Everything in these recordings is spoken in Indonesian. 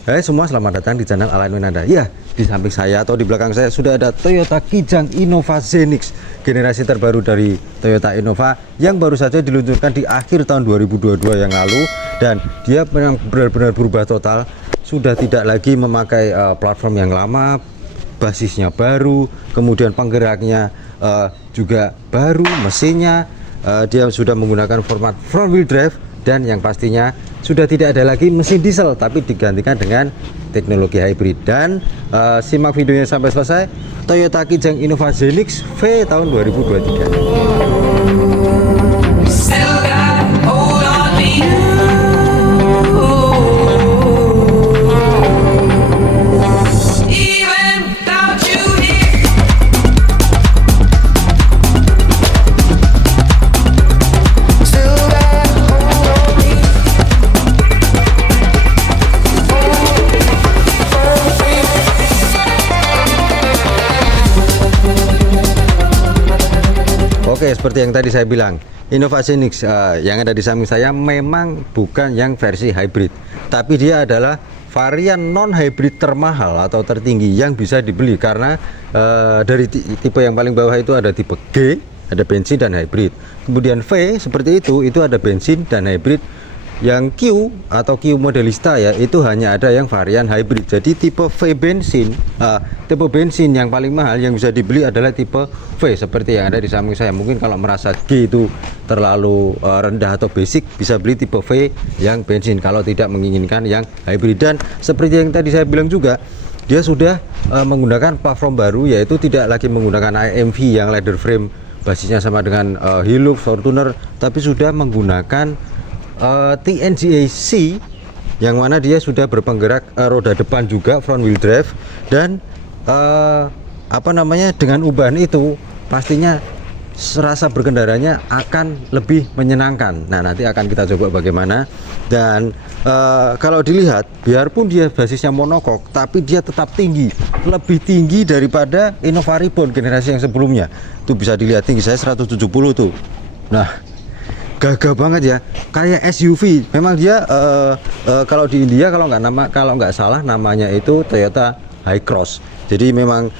Hai semua, selamat datang di channel Alignment Anda. Ya, di samping saya atau di belakang saya sudah ada Toyota Kijang Innova Zenix, generasi terbaru dari Toyota Innova yang baru saja diluncurkan di akhir tahun 2022 yang lalu, dan dia memang benar-benar berubah total. Sudah tidak lagi memakai platform yang lama, basisnya baru, kemudian penggeraknya juga baru, mesinnya dia sudah menggunakan format front wheel drive, dan yang pastinya sudah tidak ada lagi mesin diesel tapi digantikan dengan teknologi hybrid. Dan simak videonya sampai selesai. Toyota Kijang Innova Zenix V tahun 2023. Oke, seperti yang tadi saya bilang, Innova Zenix yang ada di samping saya memang bukan yang versi hybrid, tapi dia adalah varian non hybrid termahal atau tertinggi yang bisa dibeli, karena dari tipe yang paling bawah itu ada tipe G, ada bensin dan hybrid. Kemudian V seperti itu ada bensin dan hybrid. Yang Q atau Q modelista ya, itu hanya ada yang varian hybrid. Jadi tipe V bensin, tipe bensin yang paling mahal yang bisa dibeli adalah tipe V seperti yang ada di samping saya. Mungkin kalau merasa G itu terlalu rendah atau basic, bisa beli tipe V yang bensin kalau tidak menginginkan yang hybrid. Dan seperti yang tadi saya bilang juga, dia sudah menggunakan platform baru, yaitu tidak lagi menggunakan IMV yang leather frame basisnya sama dengan Hilux, Fortuner, tapi sudah menggunakan TNGA-C yang mana dia sudah berpenggerak roda depan juga front wheel drive, dan dengan ubahan itu pastinya rasa berkendaranya akan lebih menyenangkan. Nah, nanti akan kita coba bagaimana. Dan kalau dilihat, biarpun dia basisnya monokok, tapi dia tetap tinggi, lebih tinggi daripada Innova Reborn generasi yang sebelumnya. Itu bisa dilihat tinggi saya 170 tuh. Nah, gagah banget ya, kayak SUV. Memang dia kalau di India kalau nggak salah namanya itu Toyota Hi-Cross. Jadi memang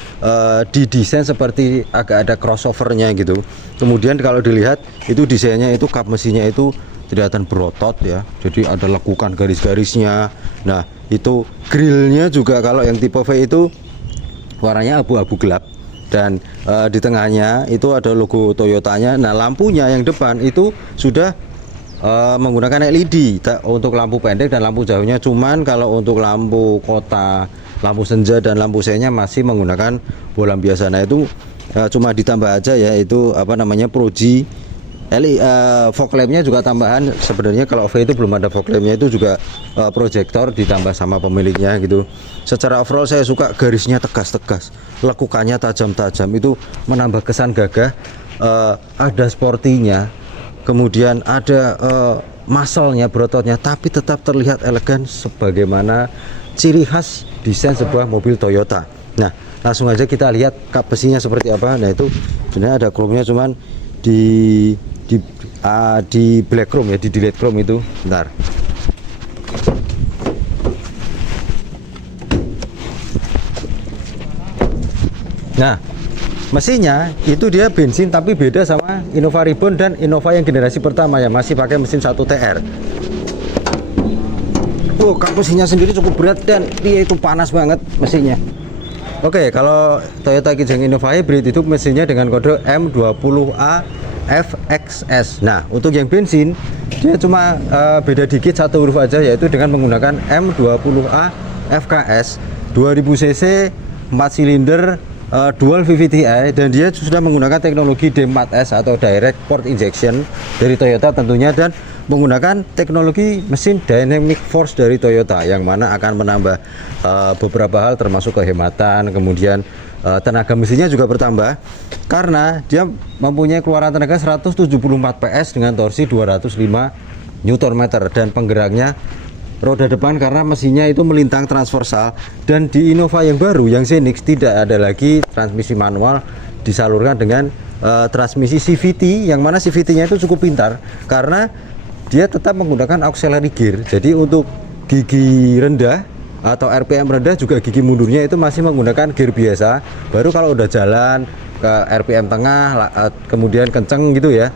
didesain seperti agak ada crossovernya gitu. Kemudian kalau dilihat itu desainnya itu kap mesinnya itu kelihatan berotot ya. Jadi ada lekukan garis-garisnya. Nah, itu grillnya juga kalau yang tipe V itu warnanya abu-abu gelap. Dan di tengahnya itu ada logo Toyotanya. Nah, lampunya yang depan itu sudah menggunakan LED untuk lampu pendek dan lampu jauhnya. Cuman kalau untuk lampu kota, lampu senja dan lampu senya masih menggunakan bohlam biasa. Nah, itu cuma ditambah aja ya, itu Proji. Fog lampnya juga tambahan. Sebenarnya kalau V itu belum ada fog lampnya, itu juga proyektor ditambah sama pemiliknya gitu. Secara overall saya suka garisnya tegas-tegas, lekukannya tajam-tajam, itu menambah kesan gagah. Ada sportinya, kemudian ada muscle-nya, berototnya, tapi tetap terlihat elegan sebagaimana ciri khas desain sebuah mobil Toyota. Nah, langsung aja kita lihat kap besinya seperti apa. Nah, itu sebenarnya ada chrome-nya, cuman di black chrome ya, di delete chrome itu. Bentar. Nah, mesinnya itu dia bensin tapi beda sama Innova Reborn dan Innova yang generasi pertama ya, masih pakai mesin 1 TR. Kap mesinnya sendiri cukup berat dan dia itu panas banget mesinnya. Oke, kalau Toyota Kijang Innova Hybrid itu mesinnya dengan kode M20A FXS. Nah, untuk yang bensin dia cuma beda dikit satu huruf aja, yaitu dengan menggunakan M20A FKS 2000 cc 4 silinder dual VVT-i, dan dia sudah menggunakan teknologi D4S atau direct port injection dari Toyota tentunya, dan menggunakan teknologi mesin dynamic force dari Toyota yang mana akan menambah beberapa hal termasuk kehematan. Kemudian tenaga mesinnya juga bertambah karena dia mempunyai keluaran tenaga 174 PS dengan torsi 205 Nm, dan penggeraknya roda depan karena mesinnya itu melintang transversal. Dan di Innova yang baru yang Zenix tidak ada lagi transmisi manual, disalurkan dengan transmisi CVT, yang mana CVT-nya itu cukup pintar karena dia tetap menggunakan auxiliary gear. Jadi untuk gigi rendah atau RPM rendah juga gigi mundurnya itu masih menggunakan gear biasa. Baru kalau udah jalan ke RPM tengah kemudian kenceng gitu ya,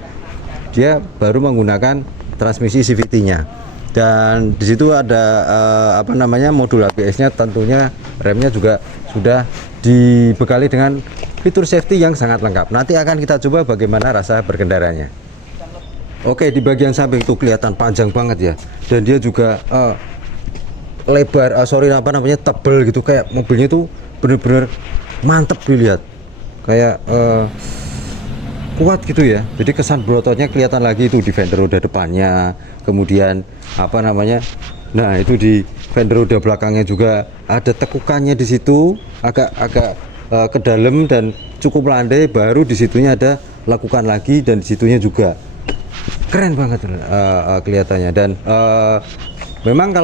dia baru menggunakan transmisi CVT-nya. Dan di situ ada modul ABS-nya, tentunya remnya juga sudah dibekali dengan fitur safety yang sangat lengkap. Nanti akan kita coba bagaimana rasa berkendaranya. Oke, di bagian samping itu kelihatan panjang banget ya, dan dia juga lebar, tebel gitu, kayak mobilnya itu bener-bener mantep dilihat, kayak kuat gitu ya. Jadi kesan berototnya kelihatan lagi itu di fender roda depannya, kemudian nah itu di fender roda belakangnya juga ada tekukannya di situ, agak ke dalam dan cukup landai. Baru di situnya ada lekukan lagi, dan di situnya juga keren banget kelihatannya. Dan memang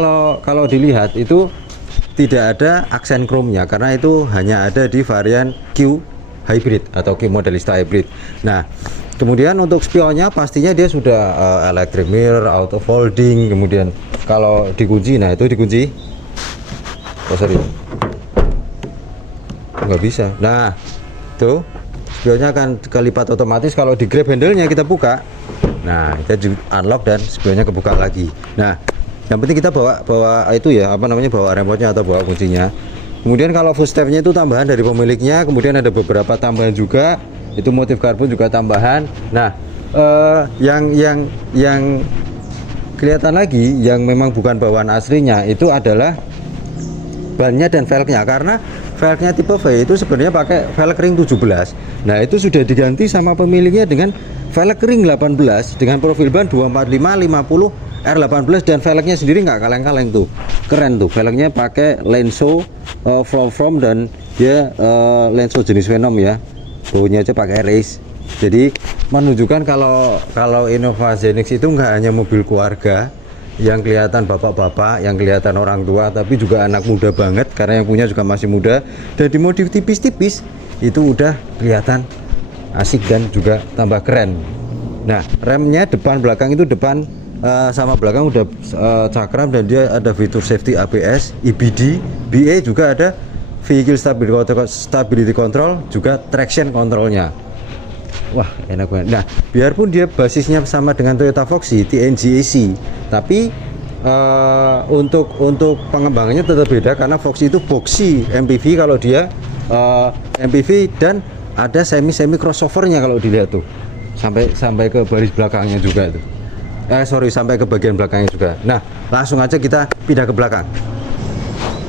kalau dilihat itu tidak ada aksen chrome-nya, karena itu hanya ada di varian Q Hybrid atau Q Modelista Hybrid. Nah, kemudian untuk spionnya pastinya dia sudah electric mirror, auto folding. Kemudian kalau dikunci, nah itu dikunci, nggak bisa. Nah, tuh spionnya akan kelipat otomatis. Kalau di grab handle-nya kita buka, nah kita unlock dan spionnya kebuka lagi. Nah, yang penting kita bawa itu ya, bawa remote-nya atau bawa kuncinya. Kemudian kalau footstep-nya itu tambahan dari pemiliknya. Kemudian ada beberapa tambahan juga, itu motif karbon juga tambahan. Nah, yang kelihatan lagi yang memang bukan bawaan aslinya itu adalah bannya dan velgnya, karena velgnya tipe V itu sebenarnya pakai velg ring 17. Nah, itu sudah diganti sama pemiliknya dengan velg ring 18 dengan profil ban 245 50 R18, dan velgnya sendiri nggak kaleng-kaleng tuh, keren tuh. Velgnya pakai Lenso from dan dia Lenso jenis Venom ya, baunya aja pakai race. Jadi menunjukkan kalau Innova Zenix itu nggak hanya mobil keluarga yang kelihatan bapak-bapak, yang kelihatan orang tua, tapi juga anak muda banget, karena yang punya juga masih muda. Dan dimodif tipis-tipis itu udah kelihatan asik dan juga tambah keren. Nah, remnya depan belakang itu depan sama belakang udah cakram, dan dia ada fitur safety ABS, EBD, BA, juga ada vehicle stability control, juga traction controlnya. Wah, enak banget. Nah, biarpun dia basisnya sama dengan Toyota Foxy TNG AC, tapi untuk pengembangannya tetap beda, karena Foxy itu boxy MPV, kalau dia MPV, dan ada semi crossovernya kalau dilihat tuh, sampai ke baris belakangnya juga tuh. Sampai ke bagian belakangnya juga. Nah, langsung aja kita pindah ke belakang.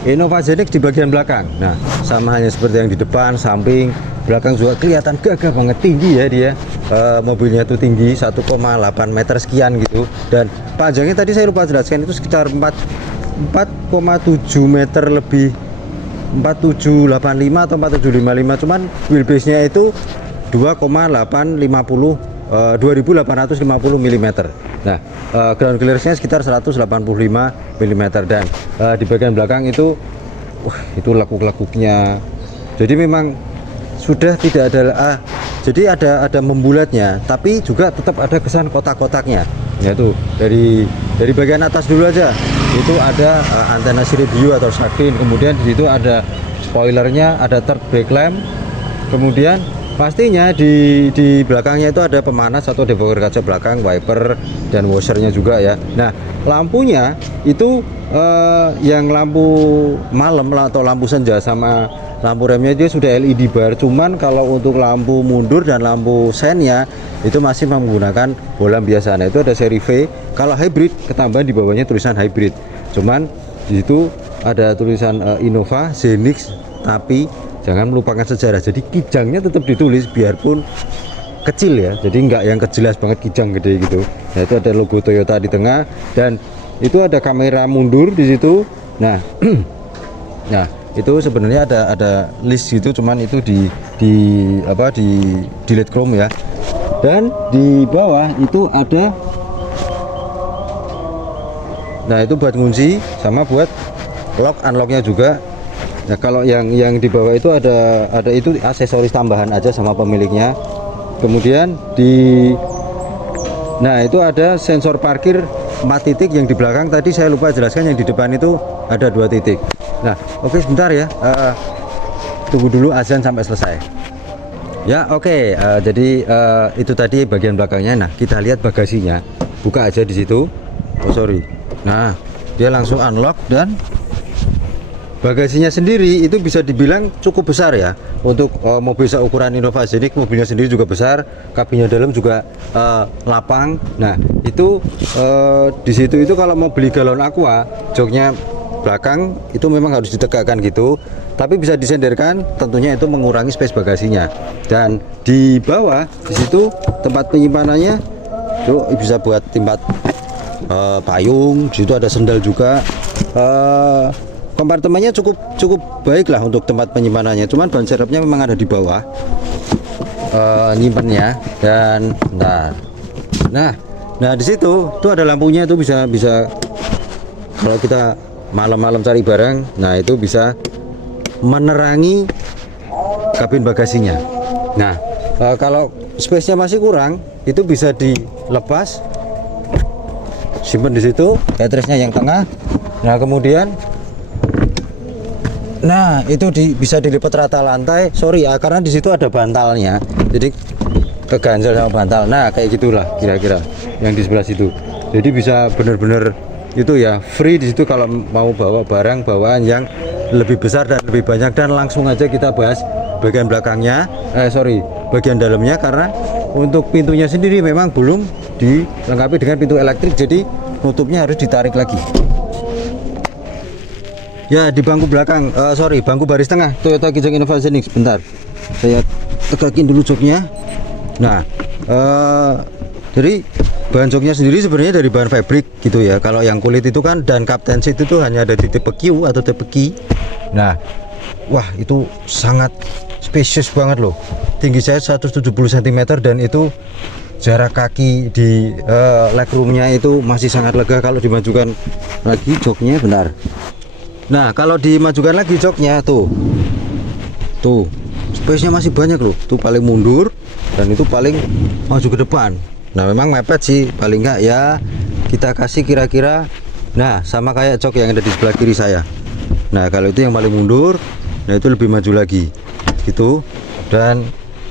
Innova Zenix di bagian belakang. Nah, sama halnya seperti yang di depan, samping, belakang juga kelihatan gagah banget, tinggi ya dia. Mobilnya itu tinggi 1,8 meter sekian gitu. Dan panjangnya tadi saya lupa jelaskan, itu sekitar 4,7 meter lebih, 4785 atau 4755. Cuman wheelbase-nya itu 2850 mm. Nah, ground clearance-nya sekitar 185 mm, dan di bagian belakang itu itu lekuk-lekuknya. Jadi memang sudah tidak ada jadi ada membulatnya, tapi juga tetap ada kesan kotak-kotaknya. Yaitu dari bagian atas dulu aja. Itu ada antena sirip view atau shark fin. Kemudian di situ ada spoilernya, ada third brake lamp. Kemudian pastinya di belakangnya itu ada pemanas atau defogger kaca belakang, wiper, dan washernya juga ya. Nah, lampunya itu yang lampu malam atau lampu senja sama lampu remnya dia sudah LED bar. Cuman kalau untuk lampu mundur dan lampu sennya itu masih menggunakan bolam biasa. Nah, itu ada seri V. Kalau hybrid ketambahan di bawahnya tulisan hybrid. Cuman di situ ada tulisan Innova Zenix, tapi jangan melupakan sejarah. Jadi kijangnya tetap ditulis biarpun kecil ya. Jadi nggak yang jelas banget kijang gede gitu. Nah, itu ada logo Toyota di tengah, dan itu ada kamera mundur di situ. Nah, nah itu sebenarnya ada list gitu, cuman itu di delete chrome ya. Dan di bawah itu ada, nah itu buat ngunci sama buat lock unlocknya juga. Nah, kalau yang di bawah itu ada itu aksesoris tambahan aja sama pemiliknya. Kemudian nah itu ada sensor parkir 4 titik. Yang di belakang tadi saya lupa jelaskan, yang di depan itu ada 2 titik. Nah, oke sebentar ya. Tunggu dulu azan sampai selesai. Ya, oke. Jadi itu tadi bagian belakangnya. Nah, kita lihat bagasinya. Buka aja di situ. Oh, sorry. Nah, dia langsung unlock dan bagasinya sendiri itu bisa dibilang cukup besar ya untuk mobil seukuran Innova Scenic. Mobilnya sendiri juga besar, kabinnya dalam juga lapang. Nah, itu di situ itu kalau mau beli galon aqua, joknya belakang itu memang harus ditegakkan gitu, tapi bisa disenderkan, tentunya itu mengurangi space bagasinya. Dan di bawah di situ tempat penyimpanannya tuh bisa buat tempat payung. Di situ ada sendal juga. Kompartemennya cukup baik lah untuk tempat penyimpanannya, cuman ban serepnya memang ada di bawah nyimpennya. Dan nah di situ tuh ada lampunya, tuh bisa kalau kita malam-malam cari barang, nah itu bisa menerangi kabin bagasinya. Nah kalau space-nya masih kurang, itu bisa dilepas, simpan di situ, headrest-nya yang tengah. Nah kemudian itu bisa dilipat rata lantai. Sorry ya, karena di situ ada bantalnya, jadi keganjel sama bantal. Nah kayak gitulah kira-kira yang di sebelah situ. Jadi bisa bener-bener itu ya free di situ kalau mau bawa barang bawaan yang lebih besar dan lebih banyak. Dan langsung aja kita bahas bagian belakangnya, bagian dalamnya, karena untuk pintunya sendiri memang belum dilengkapi dengan pintu elektrik, jadi nutupnya harus ditarik lagi. Ya, di bangku belakang, bangku baris tengah Toyota Kijang Innova Scenic. Bentar, saya tegakin dulu joknya. Nah, jadi bahan joknya sendiri sebenarnya dari bahan fabric gitu ya. Kalau yang kulit itu kan dan Captain Seat itu hanya ada di tipe Q atau tipe Q. Nah, wah itu sangat spesies banget loh. Tinggi saya 170 cm dan itu jarak kaki di legroomnya itu masih sangat lega kalau dimajukan lagi joknya. Benar. Nah kalau dimajukan lagi joknya tuh space-nya masih banyak loh. Tuh paling mundur dan itu paling maju ke depan. Nah memang mepet sih, paling enggak ya kita kasih kira-kira sama kayak jok yang ada di sebelah kiri saya. Nah kalau itu yang paling mundur, nah itu lebih maju lagi gitu. Dan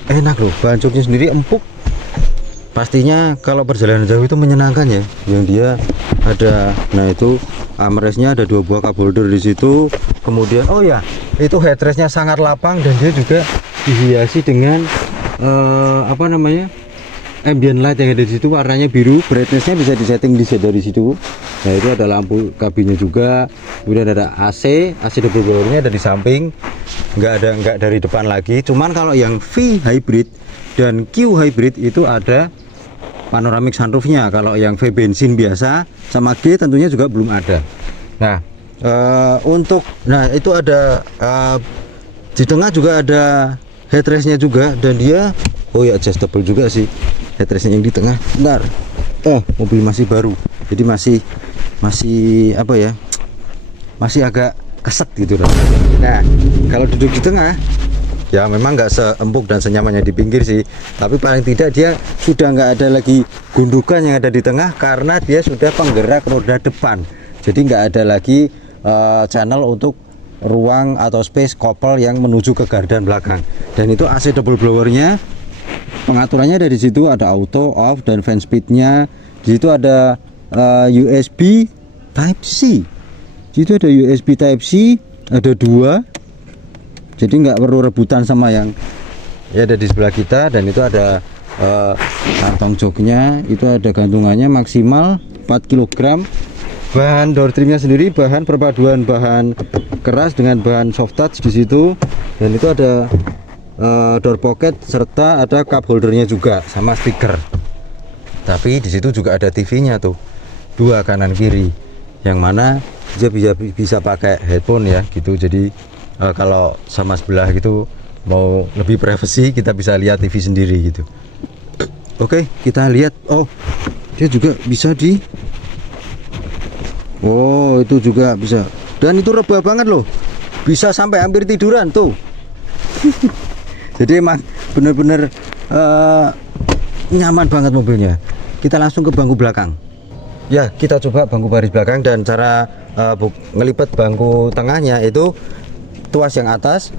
enak loh, bahan joknya sendiri empuk. Pastinya kalau perjalanan jauh itu menyenangkan ya. Yang dia ada, nah itu armrestnya ada 2 buah cup holder di situ. Kemudian itu headrestnya sangat lapang dan dia juga dihiasi dengan ambient light yang ada di situ, warnanya biru. Brightnessnya bisa disetting dari situ. Nah itu ada lampu kabinnya juga. Kemudian ada AC double blowernya ada di samping, nggak dari depan lagi. Cuman kalau yang V hybrid dan Q hybrid itu ada panoramic sunroofnya. Kalau yang V bensin biasa sama G tentunya juga belum ada. Nah itu ada di tengah juga ada headrestnya juga, dan dia adjustable juga sih headrestnya yang di tengah. Bentar, mobil masih baru, jadi masih masih agak keset gitu loh. Nah kalau duduk di tengah ya memang nggak seempuk dan senyamannya di pinggir sih, tapi paling tidak dia sudah nggak ada lagi gundukan yang ada di tengah karena dia sudah penggerak roda depan. Jadi nggak ada lagi channel untuk ruang atau space couple yang menuju ke gardan belakang. Dan itu AC double blowernya, pengaturannya dari situ, ada auto, off, dan fan speednya. Di situ ada USB Type C. Di situ ada USB Type C, ada 2. Jadi nggak perlu rebutan sama yang ada di sebelah kita. Dan itu ada kantong joknya, itu ada gantungannya maksimal 4 kg. Bahan door trimnya sendiri bahan perpaduan bahan keras dengan bahan soft touch di situ. Dan itu ada door pocket serta ada cup holdernya juga sama speaker. Tapi di situ juga ada TV-nya tuh, 2 kanan kiri, yang mana dia bisa pakai headphone ya gitu. Jadi kalau sama sebelah gitu mau lebih privacy, kita bisa lihat TV sendiri gitu. Oke, kita lihat. Dia juga bisa itu juga bisa. Dan itu rebah banget loh, bisa sampai hampir tiduran tuh. Jadi emang bener-bener nyaman banget mobilnya. Kita langsung ke bangku belakang. Ya, kita coba bangku baris belakang, dan cara ngelipat bangku tengahnya itu tuas yang atas.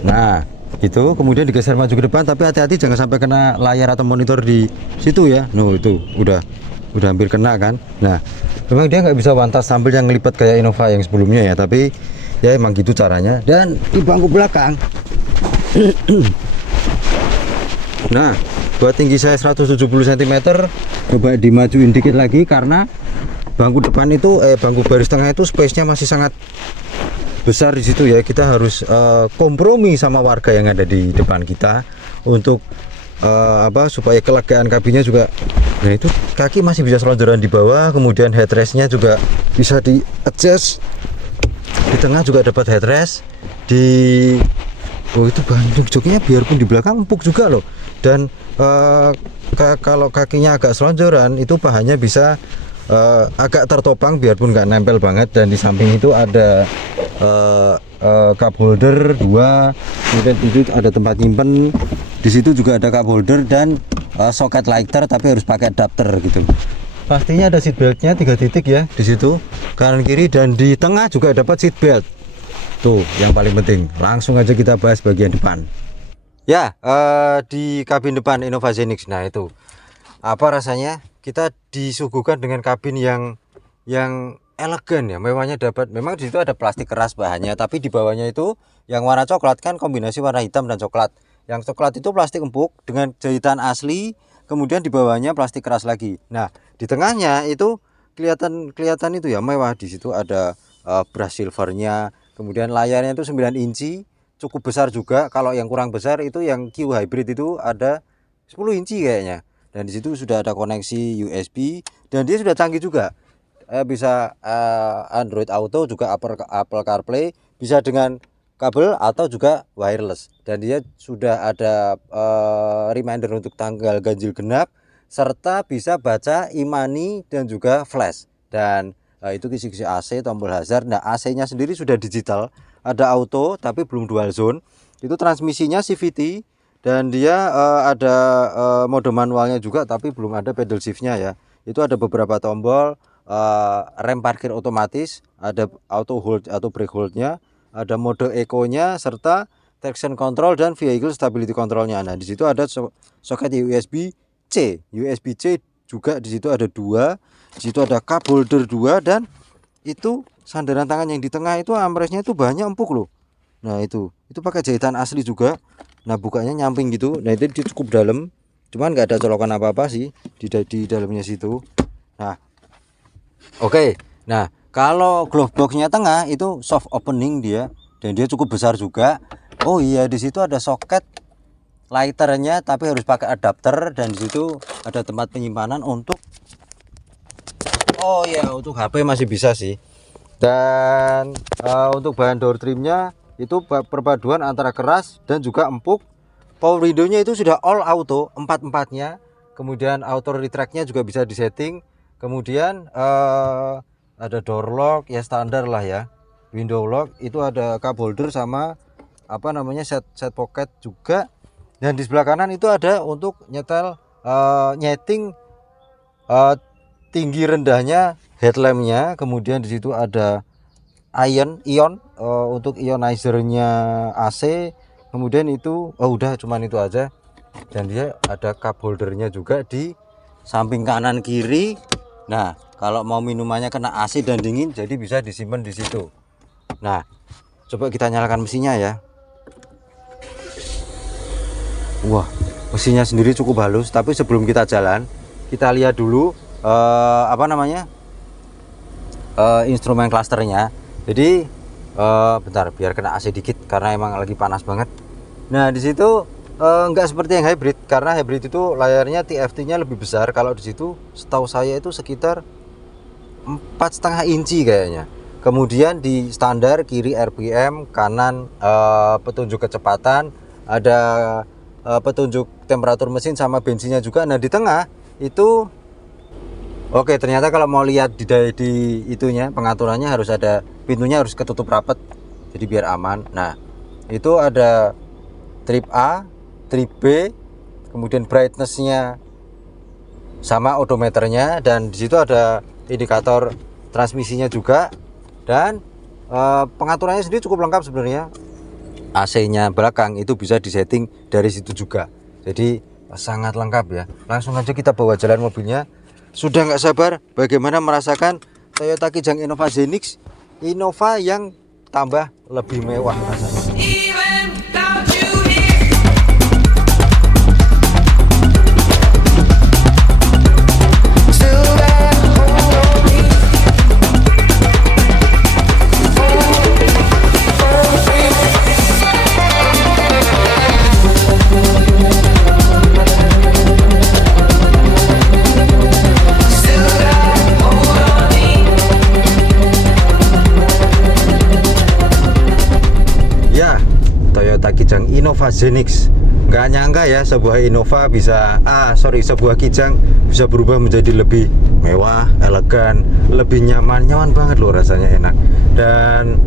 Nah, gitu. Kemudian digeser maju ke depan, tapi hati-hati jangan sampai kena layar atau monitor di situ ya. No, itu udah hampir kena kan. Nah, memang dia nggak bisa one touch sambil yang ngelipat kayak Innova yang sebelumnya ya, tapi ya emang gitu caranya. Dan di bangku belakang nah, buat tinggi saya 170 cm, coba dimajuin dikit lagi karena bangku depan itu bangku baris tengah itu space-nya masih sangat besar di situ ya. Kita harus kompromi sama warga yang ada di depan kita untuk supaya kelegaan kabinnya juga. Nah, itu kaki masih bisa selonjoran di bawah, kemudian headrestnya juga bisa di adjust. Di tengah juga dapat headrest. Itu bahan joknya biarpun di belakang empuk juga loh. Dan kalau kakinya agak selonjoran, itu pahannya bisa agak tertopang biarpun nggak nempel banget. Dan di samping itu ada cup holder 2, kemudian itu ada tempat nyimpen. Di situ juga ada cup holder dan soket lighter, tapi harus pakai adapter gitu. Pastinya ada seat beltnya 3 titik ya di situ, kanan kiri, dan di tengah juga dapat seat belt. Tuh yang paling penting. Langsung aja kita bahas bagian depan. Ya, di kabin depan Innova Zenix. Nah, itu apa rasanya kita disuguhkan dengan kabin yang elegan ya, mewahnya dapat. Memang di situ ada plastik keras bahannya, tapi di bawahnya itu yang warna coklat kan kombinasi warna hitam dan coklat. Yang coklat itu plastik empuk dengan jahitan asli, kemudian di bawahnya plastik keras lagi. Nah, di tengahnya itu kelihatan itu ya mewah. Di situ ada brush silvernya, kemudian layarnya itu 9 inci, cukup besar juga. Kalau yang kurang besar itu yang Q Hybrid itu ada 10 inci kayaknya. Dan di situ sudah ada koneksi USB, dan dia sudah canggih juga. Bisa Android Auto, juga Apple CarPlay, bisa dengan kabel atau juga wireless. Dan dia sudah ada reminder untuk tanggal ganjil genap, serta bisa baca e-money dan juga flash. Dan itu kisi-kisi AC, tombol hazard. Nah, AC-nya sendiri sudah digital, ada auto tapi belum dual zone. Itu transmisinya CVT, dan dia ada mode manualnya juga, tapi belum ada pedal shiftnya ya. Itu ada beberapa tombol, rem parkir otomatis, ada auto hold atau brake holdnya, ada mode eco-nya, serta traction control dan vehicle stability controlnya. Nah, di situ ada soket USB-C, juga di situ ada 2. Di situ ada cup holder 2, dan itu sandaran tangan yang di tengah itu armrestnya itu bahannya empuk loh. Nah, itu pakai jahitan asli juga. Nah, bukanya nyamping gitu. Nah, itu cukup dalam, cuman nggak ada colokan apa-apa sih di dalamnya situ. Nah, oke. Nah, kalau glove boxnya tengah itu soft opening dia, dan dia cukup besar juga. Oh iya, di situ ada soket lighternya, tapi harus pakai adapter. Dan di situ ada tempat penyimpanan untuk untuk HP masih bisa sih. Dan untuk bahan door trimnya itu perpaduan antara keras dan juga empuk. Power window-nya itu sudah all auto 4-4-nya. Kemudian auto retract-nya juga bisa disetting. Kemudian ada door lock ya, standar lah ya. Window lock itu ada cup holder sama set pocket juga. Dan di sebelah kanan itu ada untuk nyetel nyeting tinggi rendahnya headlampnya. Kemudian di situ ada ion untuk ionizernya AC. Kemudian itu udah cuman itu aja. Dan dia ada cup holdernya juga di samping kanan kiri. Nah, kalau mau minumannya kena AC dan dingin, jadi bisa disimpan di situ. Nah, coba kita nyalakan mesinnya ya. Wah, mesinnya sendiri cukup halus. Tapi sebelum kita jalan, kita lihat dulu instrumen klasternya. Jadi bentar, biar kena AC dikit karena emang lagi panas banget. Nah, di situ enggak seperti yang hybrid, karena hybrid itu layarnya TFT-nya lebih besar. Kalau di situ setahu saya itu sekitar 4,5 inci kayaknya. Kemudian di standar kiri RPM, kanan petunjuk kecepatan, ada petunjuk temperatur mesin sama bensinnya juga. Nah, di tengah itu ternyata kalau mau lihat di itunya pengaturannya harus ada pintunya, harus ketutup rapat jadi biar aman. Nah, itu ada trip A, trip B, kemudian brightness-nya sama odometernya, dan di situ ada indikator transmisinya juga, dan pengaturannya sendiri cukup lengkap sebenarnya. AC-nya belakang itu bisa disetting dari situ juga, jadi sangat lengkap ya. Langsung aja kita bawa jalan mobilnya. Sudah nggak sabar bagaimana merasakan Toyota Kijang Innova Zenix, Innova yang tambah lebih mewah rasanya. Toyota Kijang Innova Zenix. Nggak nyangka ya sebuah Innova bisa sebuah Kijang bisa berubah menjadi lebih mewah, elegan, lebih nyaman banget loh, rasanya enak. Dan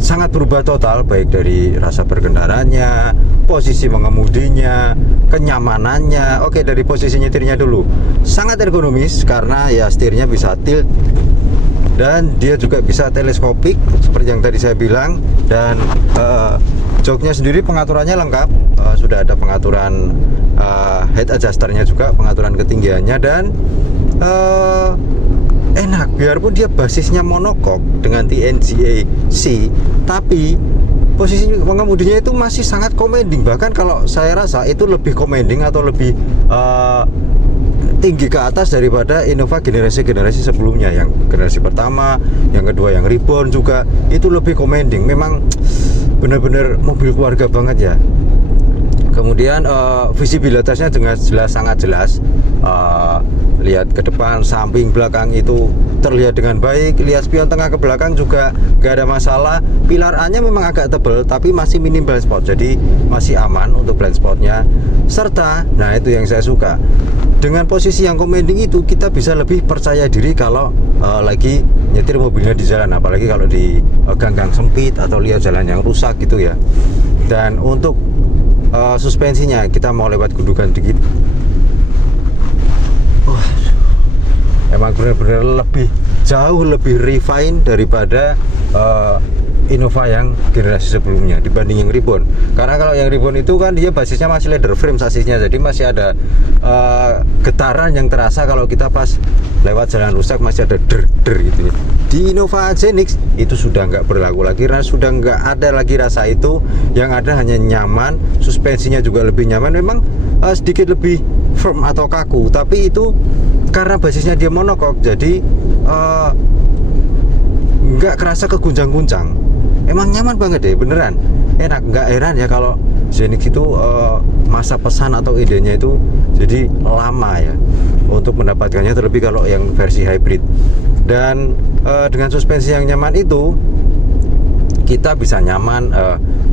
sangat berubah total, baik dari rasa berkendaranya, posisi mengemudinya, kenyamanannya. Oke, dari posisi nyetirnya dulu, sangat ergonomis karena ya setirnya bisa tilt, dan dia juga bisa teleskopik seperti yang tadi saya bilang. Dan joknya sendiri pengaturannya lengkap, sudah ada pengaturan head adjusternya juga, pengaturan ketinggiannya, dan enak. Biarpun dia basisnya monokok dengan TNGA C, tapi posisi pengemudinya itu masih sangat commanding. Bahkan kalau saya rasa itu lebih commanding atau lebih tinggi ke atas daripada Innova generasi-generasi sebelumnya, yang generasi pertama, yang kedua, yang Reborn juga itu lebih commanding. Memang benar-benar mobil keluarga banget ya. Kemudian visibilitasnya sangat jelas. Lihat ke depan, samping, belakang itu terlihat dengan baik. Lihat spion tengah ke belakang juga gak ada masalah. Pilar A-nya memang agak tebal tapi masih minim blind spot, jadi masih aman untuk blind spotnya. Serta, nah itu yang saya suka, dengan posisi yang commanding itu kita bisa lebih percaya diri kalau lagi nyetir mobilnya di jalan, apalagi kalau di gang-gang sempit atau lihat jalan yang rusak gitu ya. Dan untuk suspensinya, kita mau lewat gundukan dikit, emang benar-benar jauh lebih refine daripada Innova yang generasi sebelumnya dibanding yang Reborn. Karena kalau yang Reborn itu kan dia basisnya masih leather frame sasisnya, jadi masih ada getaran yang terasa kalau kita pas lewat jalan rusak, masih ada der gitu. Di Innova Zenix itu sudah nggak berlaku lagi, karena sudah nggak ada lagi rasa itu. Yang ada hanya nyaman, suspensinya juga lebih nyaman. Memang sedikit lebih firm atau kaku, tapi itu karena basisnya dia monokok, jadi nggak kerasa keguncang-guncang. Emang nyaman banget deh, beneran enak. Nggak heran ya kalau Zenix itu masa pesan atau idenya itu jadi lama ya untuk mendapatkannya, terlebih kalau yang versi hybrid. Dan dengan suspensi yang nyaman itu kita bisa nyaman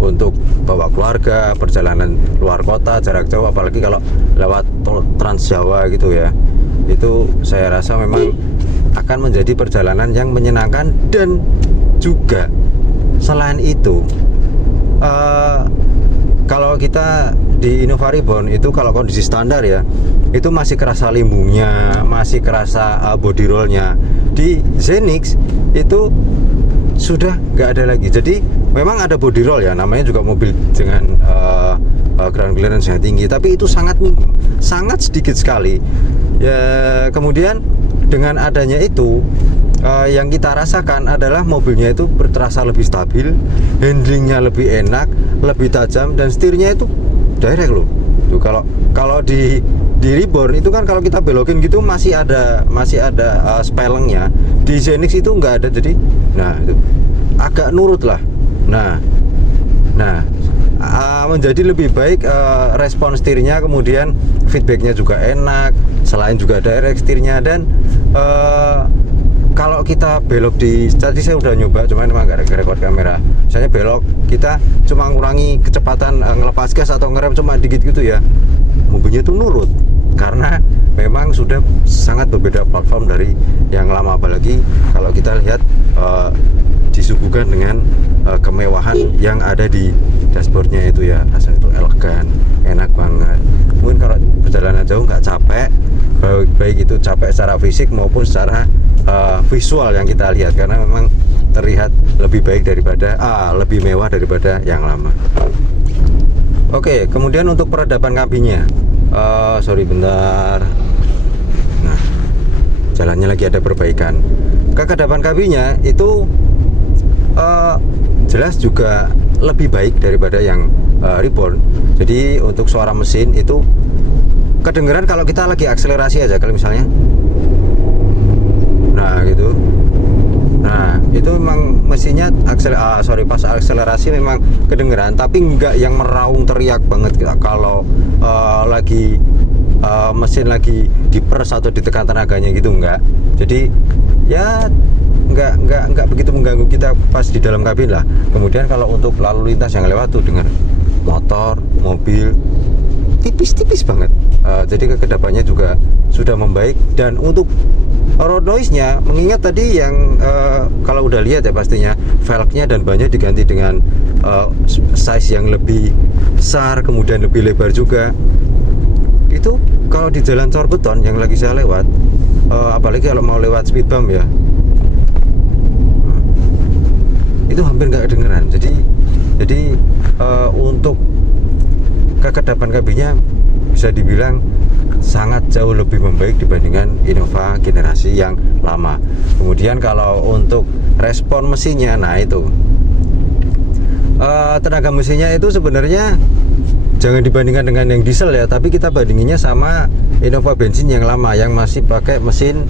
untuk bawa keluarga, perjalanan luar kota, jarak jauh, apalagi kalau lewat tol Trans Jawa gitu ya. Itu saya rasa memang akan menjadi perjalanan yang menyenangkan. Dan juga selain itu, kalau kita di Innova Reborn itu kalau kondisi standar ya, itu masih kerasa limbungnya, masih kerasa body rollnya. Di Zenix itu sudah nggak ada lagi. Jadi memang ada body roll ya, namanya juga mobil dengan ground clearance yang tinggi, tapi itu sangat minim, sangat sedikit sekali ya. Kemudian dengan adanya itu, yang kita rasakan adalah mobilnya itu terasa lebih stabil, handlingnya lebih enak, lebih tajam, dan setirnya itu direct loh. Tuh, kalau di Reborn itu kan kalau kita belokin gitu masih ada spelengnya. Di Zenix itu nggak ada, jadi itu agak nurut lah. Nah menjadi lebih baik respon setirnya, kemudian feedbacknya juga enak. Selain juga direct setirnya, dan kalau kita belok tadi saya udah nyoba, cuman memang gak ada rekod kamera. Misalnya belok, kita cuma ngurangi kecepatan, ngelepas gas atau ngerem cuma dikit gitu ya, mobilnya itu nurut. Karena memang sudah sangat berbeda platform dari yang lama. Apalagi kalau kita lihat disuguhkan dengan kemewahan yang ada di dashboardnya itu ya. Rasanya itu elegan, enak banget. Mungkin kalau perjalanan jauh nggak capek, baik itu capek secara fisik maupun secara visual yang kita lihat, karena memang terlihat lebih baik daripada lebih mewah daripada yang lama. Oke, kemudian untuk peredaban kabinnya, sorry bentar. Nah, jalannya lagi ada perbaikan. Kekedapan kabinnya itu jelas juga lebih baik daripada yang reborn. Jadi untuk suara mesin itu kedengeran kalau kita lagi akselerasi aja, kalau misalnya nah gitu. Nah itu memang mesinnya pas akselerasi memang kedengeran, tapi enggak yang meraung teriak banget kalau lagi mesin lagi diperes atau ditekan tenaganya gitu, enggak. Jadi ya enggak begitu mengganggu kita pas di dalam kabin lah. Kemudian kalau untuk lalu lintas yang lewat tuh dengar motor, mobil, tipis-tipis banget. Jadi kekedapannya juga sudah membaik. Dan untuk road noise-nya, mengingat tadi yang kalau udah lihat ya pastinya velgnya dan bannya diganti dengan size yang lebih besar, kemudian lebih lebar juga. Itu kalau di jalan cor beton yang lagi saya lewat, apalagi kalau mau lewat speed bump ya, itu hampir nggak kedengeran. Jadi untuk kekedapan kabinnya bisa dibilang sangat jauh lebih membaik dibandingkan Innova generasi yang lama. Kemudian kalau untuk respon mesinnya, nah itu tenaga mesinnya itu sebenarnya jangan dibandingkan dengan yang diesel ya, tapi kita bandinginnya sama Innova bensin yang lama yang masih pakai mesin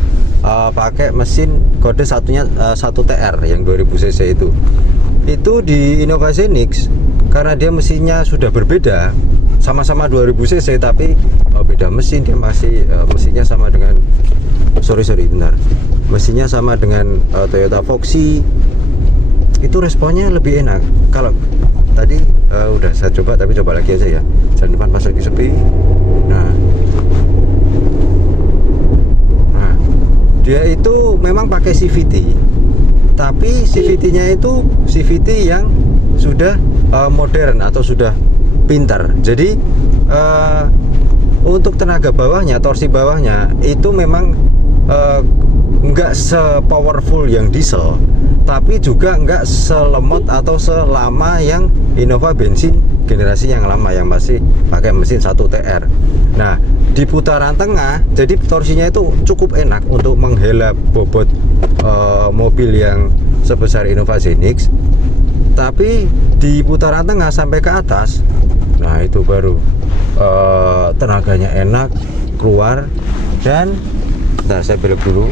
kode satunya 1TR yang 2000 cc itu. Itu di Innova Zenix karena dia mesinnya sudah berbeda, sama-sama 2000 cc tapi beda mesin. Dia masih mesinnya sama dengan mesinnya sama dengan Toyota Foxy. Itu responnya lebih enak. Kalau tadi udah saya coba, tapi coba lagi aja ya. Jalan depan pas lagi sepi. Nah, dia itu memang pakai CVT, tapi CVT-nya itu CVT yang sudah modern atau sudah pintar. Jadi untuk tenaga bawahnya, torsi bawahnya itu memang nggak se-powerful yang diesel, tapi juga nggak selemot atau selama yang Innova bensin generasi yang lama yang masih pakai mesin 1TR. Nah, di putaran tengah jadi torsinya itu cukup enak untuk menghela bobot mobil yang sebesar Innova Zenix. Tapi di putaran tengah sampai ke atas, nah itu baru tenaganya enak keluar. Dan bentar, saya belok dulu.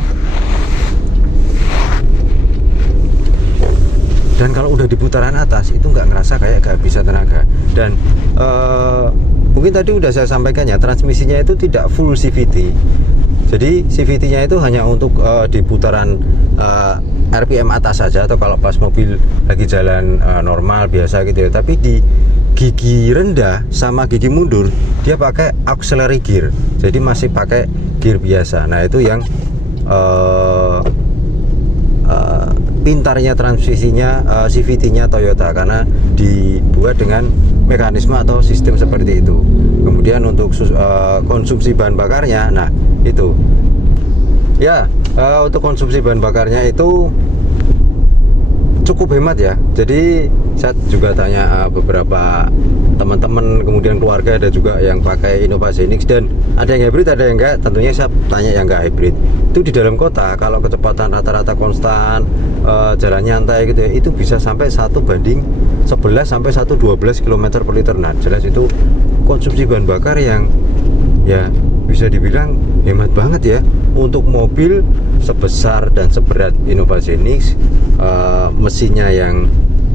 Dan kalau udah di putaran atas itu nggak ngerasa kayak kehabisan tenaga. Dan mungkin tadi udah saya sampaikan ya, transmisinya itu tidak full CVT. Jadi CVT-nya itu hanya untuk di putaran RPM atas saja, atau kalau pas mobil lagi jalan normal biasa gitu ya. Tapi di gigi rendah sama gigi mundur dia pakai auxiliary gear, jadi masih pakai gear biasa. Nah itu yang pintarnya transmisinya CVT-nya Toyota, karena dibuat dengan mekanisme atau sistem seperti itu. Kemudian untuk konsumsi bahan bakarnya, nah itu ya, untuk konsumsi bahan bakarnya itu cukup hemat ya. Jadi saya juga tanya beberapa teman-teman, kemudian keluarga, ada juga yang pakai Innova Zenix, dan ada yang hybrid, ada yang enggak. Tentunya saya tanya yang enggak hybrid. Itu di dalam kota kalau kecepatan rata-rata konstan, jalan nyantai gitu ya, itu bisa sampai 1:11 sampai 1:12 km per liter. Nah jelas itu konsumsi bahan bakar yang ya bisa dibilang hemat banget ya untuk mobil sebesar dan seberat Innova Zenix. Mesinnya yang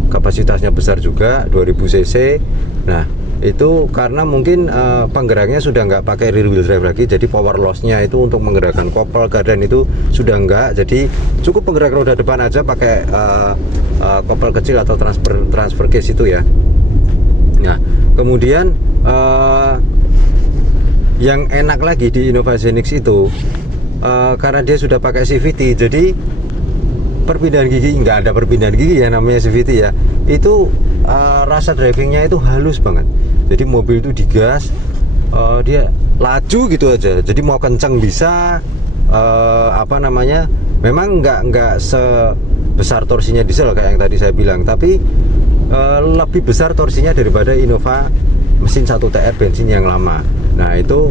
kapasitasnya besar juga 2000 cc. Nah itu karena mungkin penggeraknya sudah nggak pakai rear wheel drive lagi, jadi power loss-nya itu untuk menggerakkan kopel gardan itu sudah nggak, jadi cukup penggerak roda depan aja pakai kopel kecil atau transfer case itu ya. Nah kemudian yang enak lagi di Innova Zenix itu karena dia sudah pakai CVT, jadi perpindahan gigi, nggak ada perpindahan gigi ya namanya CVT ya, itu rasa drivingnya itu halus banget. Jadi mobil itu digas, dia laju gitu aja, jadi mau kenceng bisa, apa namanya, memang nggak sebesar torsinya diesel kayak yang tadi saya bilang, tapi lebih besar torsinya daripada Innova mesin 1TR bensin yang lama. Nah itu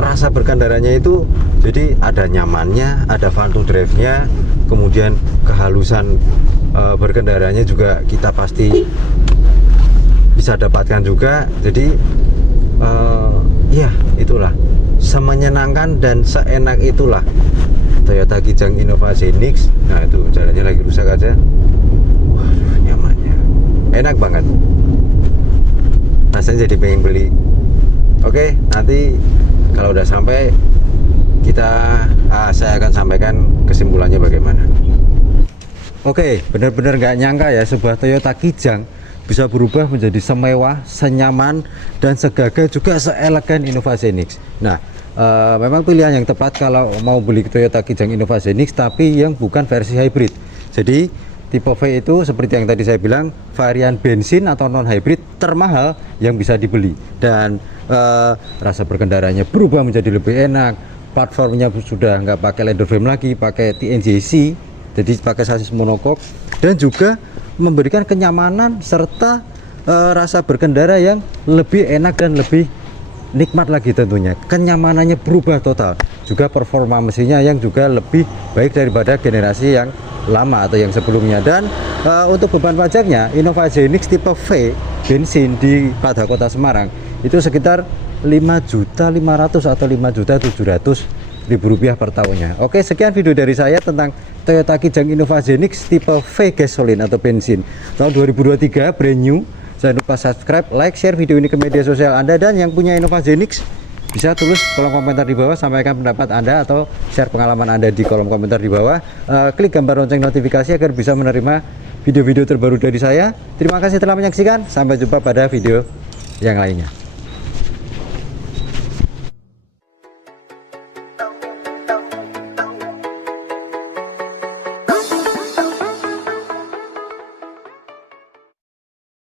rasa berkendaranya itu jadi ada nyamannya, ada fun to drive-nya, kemudian kehalusan berkendaranya juga kita pasti bisa dapatkan juga. Jadi ya itulah, semenyenangkan dan seenak itulah Toyota Kijang Innova Zenix. Nah itu jalannya lagi rusak aja. Waduh, nyamannya enak banget, rasanya jadi pengen beli. Oke, nanti kalau udah sampai saya akan sampaikan kesimpulannya bagaimana. Oke, benar-benar nggak nyangka ya sebuah Toyota Kijang bisa berubah menjadi semewah, senyaman, dan segagah juga seelegan Innova Zenix. Nah, memang pilihan yang tepat kalau mau beli Toyota Kijang Innova Zenix, tapi yang bukan versi hybrid. Jadi tipe V itu seperti yang tadi saya bilang, varian bensin atau non hybrid termahal yang bisa dibeli, dan rasa berkendaranya berubah menjadi lebih enak. Platformnya sudah nggak pakai leather frame lagi, pakai TNGC, jadi pakai sasis monokok, dan juga memberikan kenyamanan serta rasa berkendara yang lebih enak dan lebih nikmat lagi tentunya. Kenyamanannya berubah total, juga performa mesinnya yang juga lebih baik daripada generasi yang lama atau yang sebelumnya. Dan untuk beban pajaknya Innova Zenix tipe V bensin di Pada Kota Semarang itu sekitar 5.500.000 atau 5.700.000 rupiah per tahunnya. Oke, sekian video dari saya tentang Toyota Kijang Innova Zenix tipe V gasolin atau bensin tahun 2023 brand new. Jangan lupa subscribe, like, share video ini ke media sosial Anda, dan yang punya Innova Zenix bisa tulis kolom komentar di bawah, sampaikan pendapat Anda atau share pengalaman Anda di kolom komentar di bawah. Klik gambar lonceng notifikasi agar bisa menerima video-video terbaru dari saya. Terima kasih telah menyaksikan, sampai jumpa pada video yang lainnya.